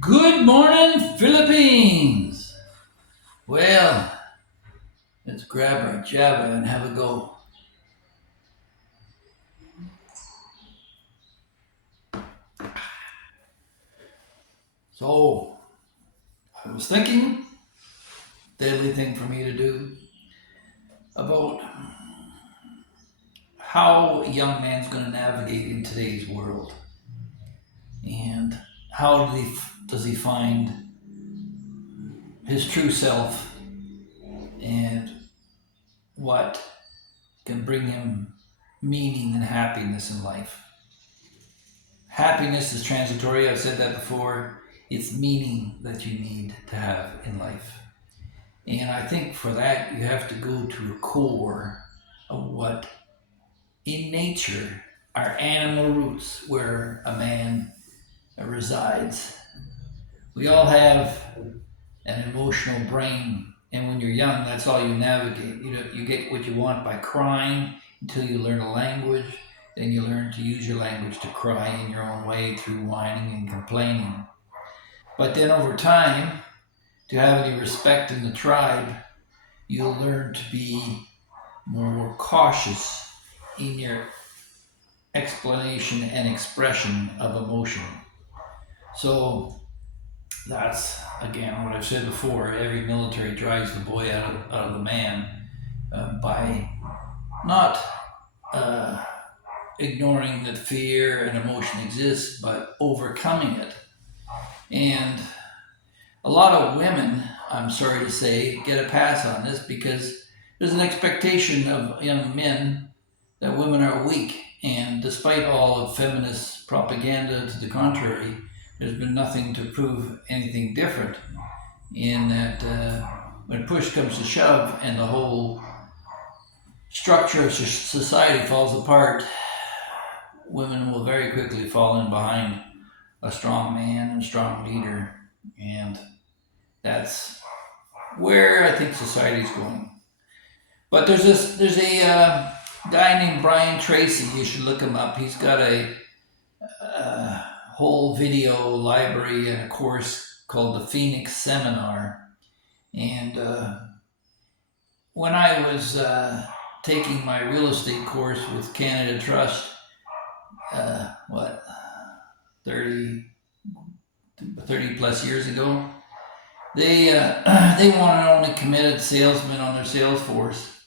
Good morning, Philippines. Well, let's grab our Java and have a go. So, I was thinking, daily thing for me to do, about how a young man's going to navigate in today's world and how does he find his true self and what can bring him meaning and happiness in life. Happiness is transitory, I've said that before. It's meaning that you need to have in life. And I think for that, you have to go to a core of what in nature are animal roots where a man resides. We all have an emotional brain, and when you're young, that's all you navigate. You get what you want by crying until you learn a language, then you learn to use your language to cry in your own way through whining and complaining. But then over time, to have any respect in the tribe, you'll learn to be more cautious in your explanation and expression of emotion. So that's again what I've said before. Every military drives the boy out of the man by not uh, ignoring that fear and emotion exists, but overcoming it. And a lot of women, I'm sorry to say, get a pass on this because there's an expectation of young men that women are weak. And despite all of feminist propaganda to the contrary, there's been nothing to prove anything different. In that, when push comes to shove and the whole structure of society falls apart, women will very quickly fall in behind a strong man and a strong leader. And that's where I think society's going. But there's a guy named Brian Tracy. You should look him up. He's got a whole video library and a course called the Phoenix Seminar. And when I was taking my real estate course with Canada Trust, what 30 30 plus years ago, they they wanted only committed salesmen on their sales force,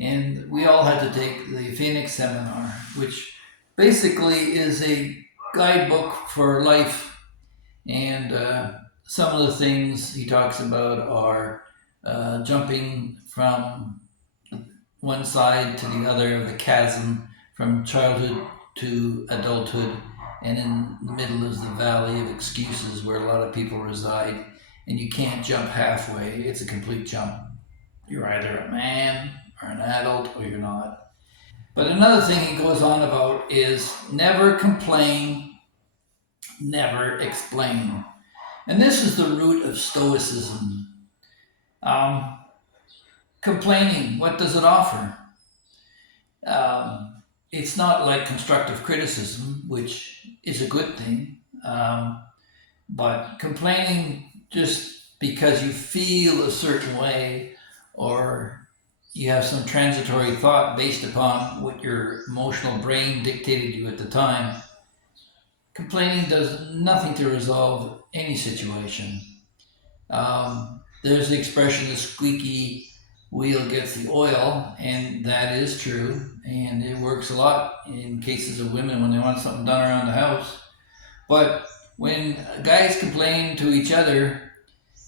and we all had to take the Phoenix Seminar, which basically is a guidebook for life. And some of the things he talks about are jumping from one side to the other of the chasm from childhood to adulthood, and in the middle is the valley of excuses where a lot of people reside, and you can't jump halfway. It's a complete jump. You're either a man or an adult or you're not. But another thing he goes on about is never complain, never explain. And this is the root of Stoicism. Um, Complaining, what does it offer? It's not like constructive criticism, which is a good thing, but complaining just because you feel a certain way or you have some transitory thought based upon what your emotional brain dictated you at the time. Complaining does nothing to resolve any situation. There's the expression, the squeaky wheel gets the oil, and that is true. And it works a lot in cases of women when they want something done around the house. But when guys complain to each other,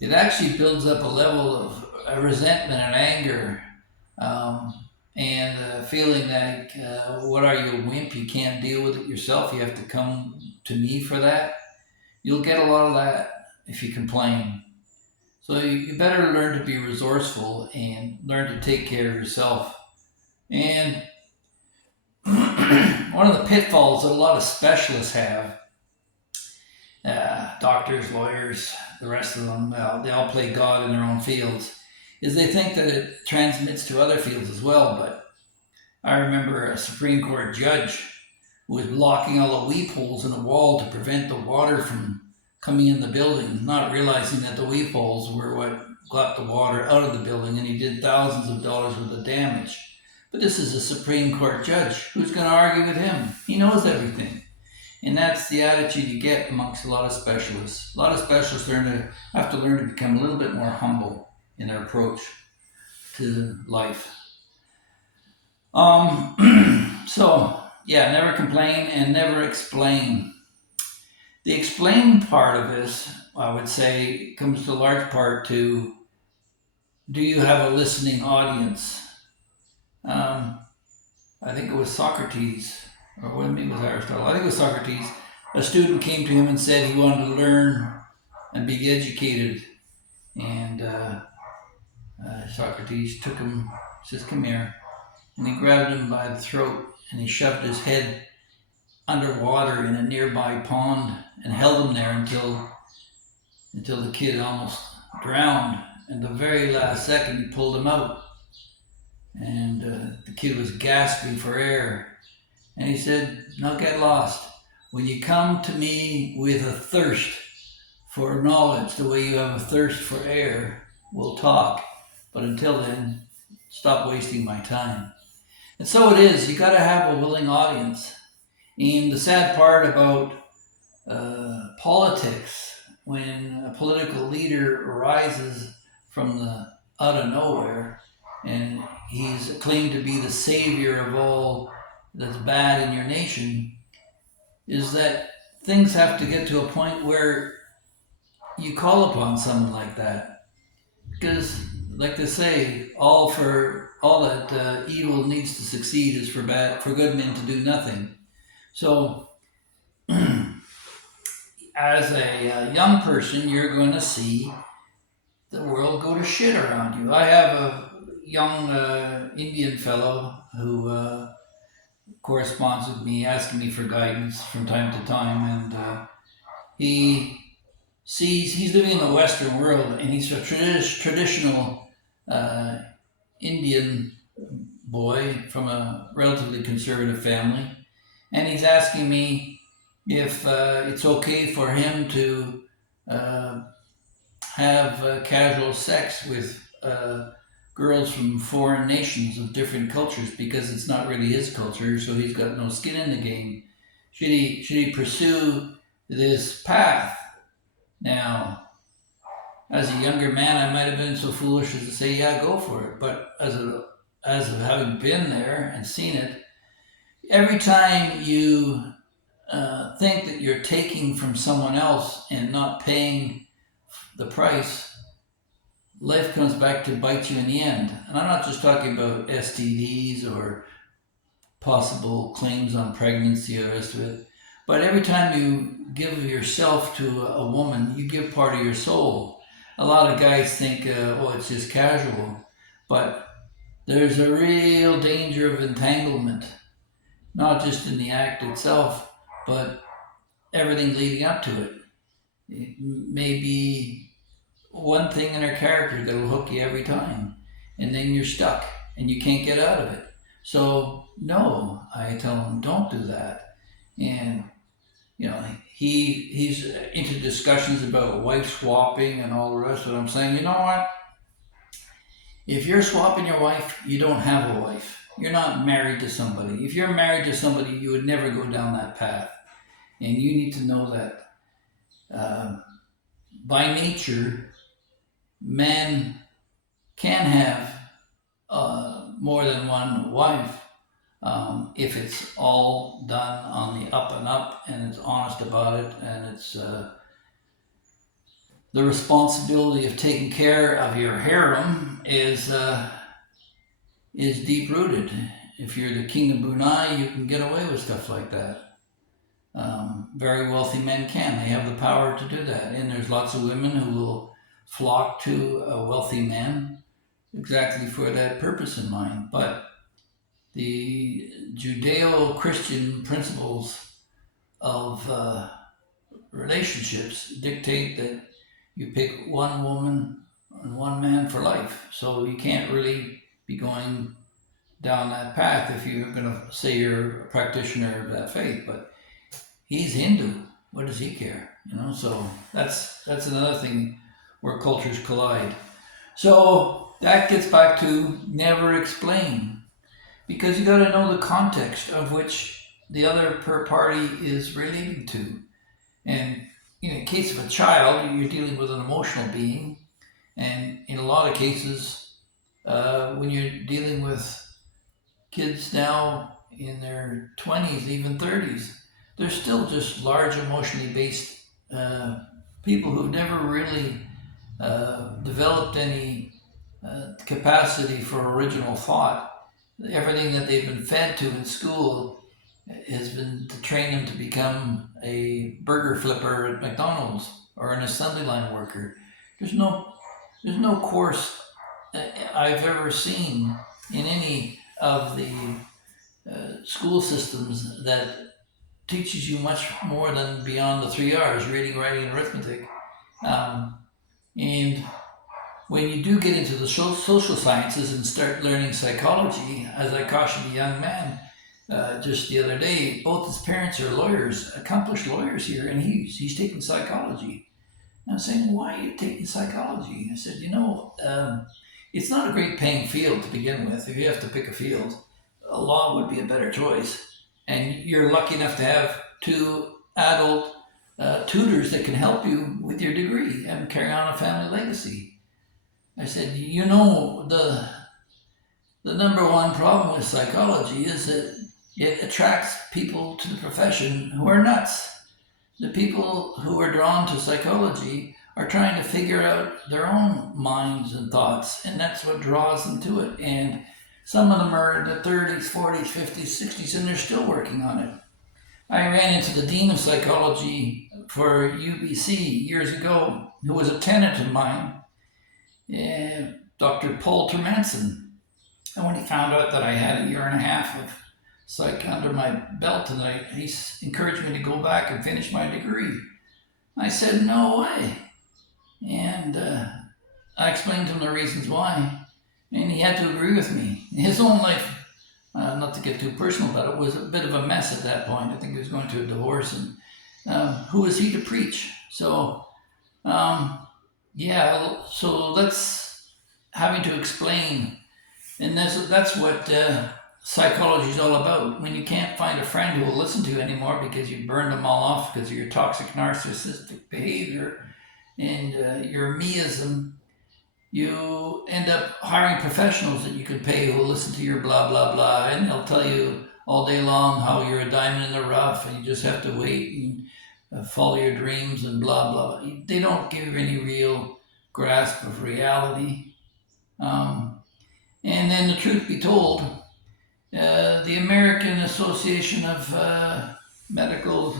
it actually builds up a level of resentment and anger, and feeling like, what are you, a wimp? You can't deal with it yourself. You have to come to me for that. You'll get a lot of that if you complain. So you better learn to be resourceful and learn to take care of yourself. And one of the pitfalls that a lot of specialists have, doctors, lawyers, the rest of them, they all play God in their own fields, is they think that it transmits to other fields as well. But I remember a Supreme Court judge who was blocking all the weep holes in the wall to prevent the water from coming in the building, not realizing that the weep holes were what got the water out of the building, and he did thousands of dollars worth of damage. But this is a Supreme Court judge. Who's going to argue with him? He knows everything. And that's the attitude you get amongst a lot of specialists. A lot of specialists have to learn to become a little bit more humble in their approach to life. So, yeah, never complain and never explain. The explain part of this, I would say, comes to a large part to, do you have a listening audience? I think it was Socrates, or maybe it was Aristotle. I think it was Socrates. A student came to him and said he wanted to learn and be educated. And Socrates took him, says, come here. And he grabbed him by the throat and he shoved his head underwater in a nearby pond and held him there until the kid almost drowned. And the very last second he pulled him out. And the kid was gasping for air. And he said, now get lost. When you come to me with a thirst for knowledge, the way you have a thirst for air, we'll talk. But until then, stop wasting my time. And so it is. You got to have a willing audience. And the sad part about politics, when a political leader arises from the out of nowhere, and he's claimed to be the savior of all that's bad in your nation, is that things have to get to a point where you call upon someone like that. Because, like they say, all that evil needs to succeed is for good men to do nothing. So, as a young person, you're going to see the world go to shit around you. I have a young Indian fellow who corresponds with me, asking me for guidance from time to time, and he's living in the Western world, and he's a traditional Indian boy from a relatively conservative family, and he's asking me if it's okay for him to have casual sex with girls from foreign nations of different cultures, because it's not really his culture, so he's got no skin in the game. Should he pursue this path? Now, as a younger man, I might have been so foolish as to say, yeah, go for it. But as of having been there and seen it, every time you think that you're taking from someone else and not paying the price, life comes back to bite you in the end. And I'm not just talking about STDs or possible claims on pregnancy or the rest of it, but every time you give yourself to a woman, you give part of your soul. A lot of guys think, it's just casual, but there's a real danger of entanglement, not just in the act itself, but everything leading up to it. It may be one thing in her character that'll hook you every time, and then you're stuck and you can't get out of it. So no, I tell him, don't do that. And he's into discussions about wife swapping and all the rest of it. I'm saying, you know what? If you're swapping your wife, you don't have a wife. You're not married to somebody. If you're married to somebody, you would never go down that path. And you need to know that by nature, men can have more than one wife if it's all done on the up and up, and it's honest about it, and it's the responsibility of taking care of your harem is deep rooted. If you're the king of Brunei, you can get away with stuff like that. Very wealthy men can. They have the power to do that, and there's lots of women who will flock to a wealthy man exactly for that purpose in mind. But the Judeo-Christian principles of relationships dictate that you pick one woman and one man for life. So you can't really be going down that path if you're going to say you're a practitioner of that faith. But he's Hindu. What does he care? So that's another thing where cultures collide. So that gets back to never explain, because you got to know the context of which the other per party is relating to. And in the case of a child, you're dealing with an emotional being, and in a lot of cases, when you're dealing with kids now in their 20s, even 30s, they're still just large emotionally based uh, people who've never really developed any capacity for original thought. Everything that they've been fed to in school has been to train them to become a burger flipper at McDonald's or an assembly line worker. There's no there's no course I've ever seen in any of the school systems that teaches you much more than beyond the 3 R's: reading, writing, and arithmetic. Um, and when you do get into the social sciences and start learning psychology, as I cautioned a young man just the other day, both his parents are lawyers, accomplished lawyers here, and he's taking psychology. And I'm saying, why are you taking psychology? I said, it's not a great paying field to begin with. If you have to pick a field, a law would be a better choice. And you're lucky enough to have two adult tutors that can help you with your degree and carry on a family legacy. I said, the number one problem with psychology is that it attracts people to the profession who are nuts. The people who are drawn to psychology are trying to figure out their own minds and thoughts, and that's what draws them to it. And some of them are in the 30s, 40s, 50s, 60s, and they're still working on it. I ran into the dean of psychology for UBC years ago, who was a tenant of mine, Dr. Paul Termanson. And when he found out that I had a year and a half of psych under my belt, and he encouraged me to go back and finish my degree, I said, no way. And I explained to him the reasons why, and he had to agree with me. His own life, not to get too personal about it, was a bit of a mess at that point. I think he was going through a divorce, and who was he to preach? So, so that's having to explain. And that's what psychology is all about. When you can't find a friend who will listen to you anymore because you burned them all off because of your toxic narcissistic behavior and your meism, you end up hiring professionals that you can pay who will listen to your blah, blah, blah, and they'll tell you all day long how you're a diamond in the rough and you just have to wait and follow your dreams and blah, blah, blah. They don't give any real grasp of reality. And then the truth be told, the American Association of Medical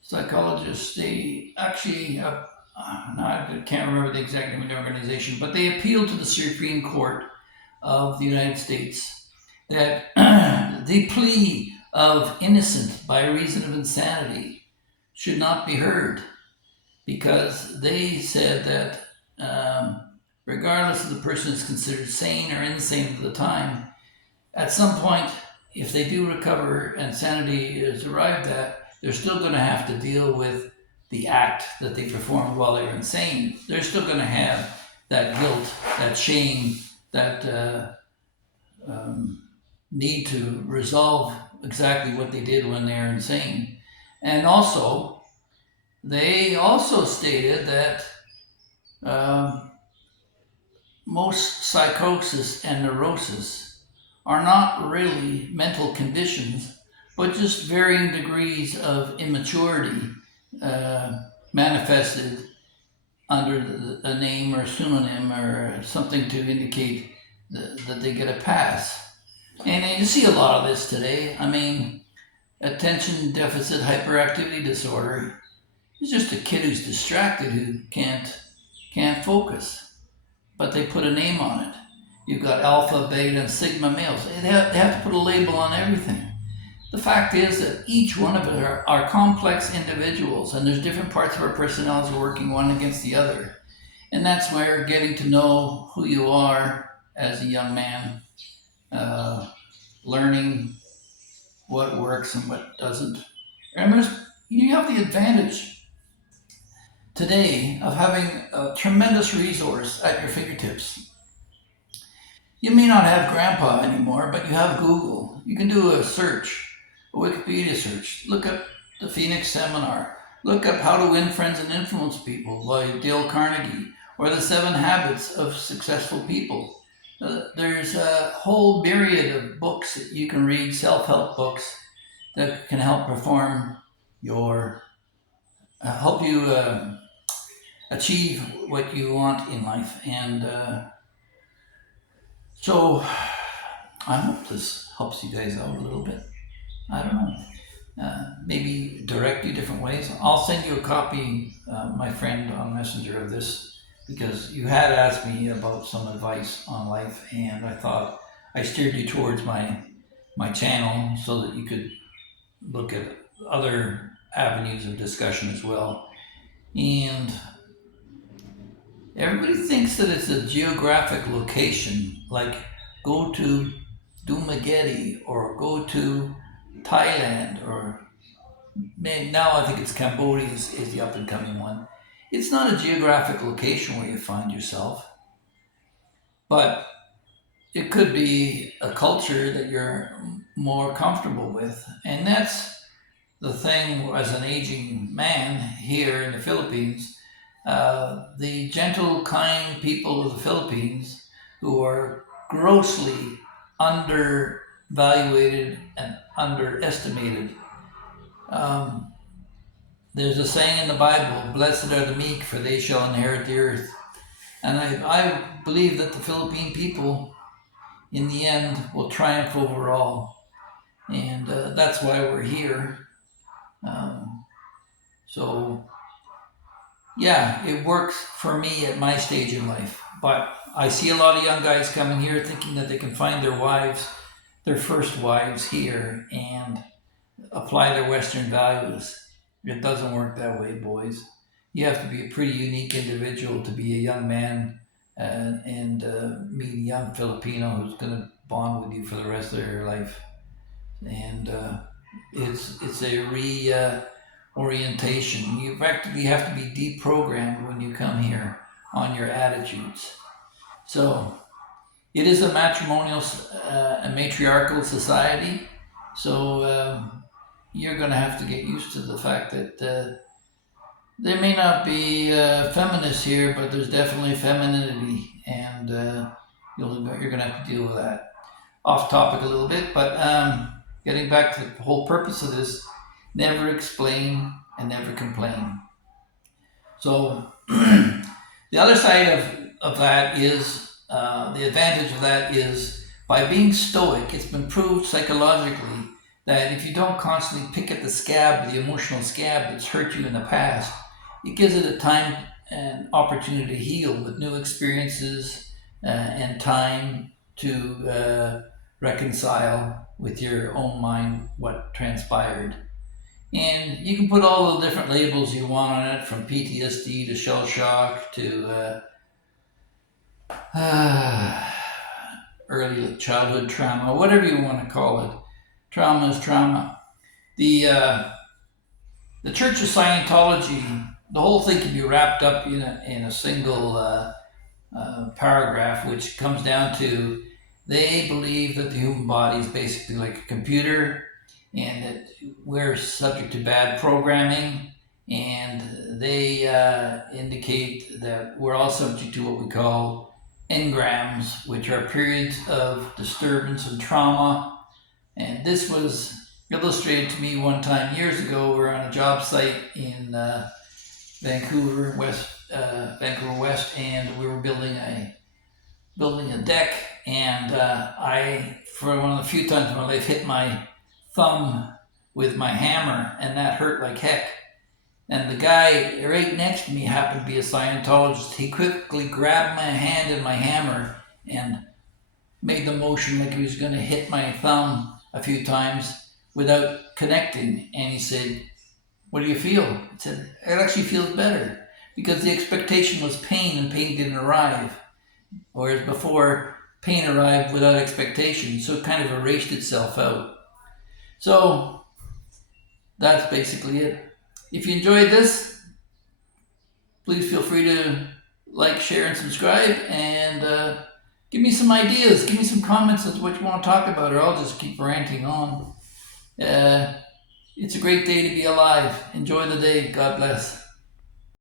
Psychologists, they actually, now I can't remember the exact name of the organization, but they appealed to the Supreme Court of the United States that the plea of innocent by reason of insanity should not be heard, because they said that regardless of the person is considered sane or insane at the time, at some point, if they do recover and sanity is arrived at, they're still going to have to deal with the act that they performed while they were insane. They're still going to have that guilt, that shame, that need to resolve exactly what they did when they were insane. And also, they also stated that most psychosis and neurosis are not really mental conditions, but just varying degrees of immaturity manifested under a name or pseudonym or something to indicate that they get a pass. And you see a lot of this today. I mean, attention deficit hyperactivity disorder is just a kid who's distracted, who can't focus, but they put a name on it. You've got alpha, beta, and sigma males. They have to put a label on everything. The fact is that each one of us are complex individuals, and there's different parts of our personality working one against the other. And that's where getting to know who you are as a young man, learning what works and what doesn't. And you have the advantage today of having a tremendous resource at your fingertips. You may not have grandpa anymore, but you have Google. You can do a search, a Wikipedia search. Look up the Phoenix Seminar. Look up How to Win Friends and Influence People by Dale Carnegie, or The 7 Habits of Successful People. There's a whole myriad of books that you can read, self-help books, that can help help you achieve what you want in life. And so I hope this helps you guys out a little bit. I don't know. Maybe direct you different ways. I'll send you a copy, my friend, on Messenger of this, because you had asked me about some advice on life, and I thought I steered you towards my channel so that you could look at other avenues of discussion as well. And everybody thinks that it's a geographic location, like go to Dumaguete or go to Thailand, or now I think it's Cambodia is the up and coming one. It's not a geographic location where you find yourself, but it could be a culture that you're more comfortable with. And that's the thing as an aging man here in the Philippines. The gentle, kind people of the Philippines who are grossly undervaluated and underestimated. There's a saying in the Bible, "Blessed are the meek, for they shall inherit the earth." And I believe that the Philippine people, in the end, will triumph over all. And that's why we're here. So, yeah, it works for me at my stage in life. But I see a lot of young guys coming here thinking that they can find their first wives here, and apply their Western values. It doesn't work that way, boys. You have to be a pretty unique individual to be a young man and meet a young Filipino who's going to bond with you for the rest of your life. And it's a orientation. You practically have to be deprogrammed when you come here on your attitudes. So it is a matrimonial, a matriarchal society. So you're going to have to get used to the fact that there may not be feminists here, but there's definitely femininity, and you're going to have to deal with that. Off topic a little bit, but getting back to the whole purpose of this: never explain and never complain. So the other side of that is, the advantage of that is, by being stoic, it's been proved psychologically that if you don't constantly pick at the scab, the emotional scab that's hurt you in the past, it gives it a time and opportunity to heal with new experiences and time to reconcile with your own mind what transpired. And you can put all the different labels you want on it, from PTSD to shell shock to early childhood trauma, whatever you want to call it. Trauma is trauma. The Church of Scientology, the whole thing can be wrapped up in a single paragraph, which comes down to, they believe that the human body is basically like a computer, and that we're subject to bad programming, and they indicate that we're all subject to what we call engrams, which are periods of disturbance and trauma. And this was illustrated to me one time years ago. We're on a job site in Vancouver West, and we were building a deck. And I, for one of the few times in my life, hit my thumb with my hammer, and that hurt like heck. And the guy right next to me happened to be a Scientologist. He quickly grabbed my hand and my hammer and made the motion like he was going to hit my thumb a few times without connecting. And he said, "What do you feel?" I said, "It actually feels better," because the expectation was pain, and pain didn't arrive. Whereas before, pain arrived without expectation, so it kind of erased itself out. So that's basically it. If you enjoyed this, please feel free to like, share, and subscribe, and give me some ideas. Give me some comments as to what you want to talk about, or I'll just keep ranting on. It's a great day to be alive. Enjoy the day. God bless.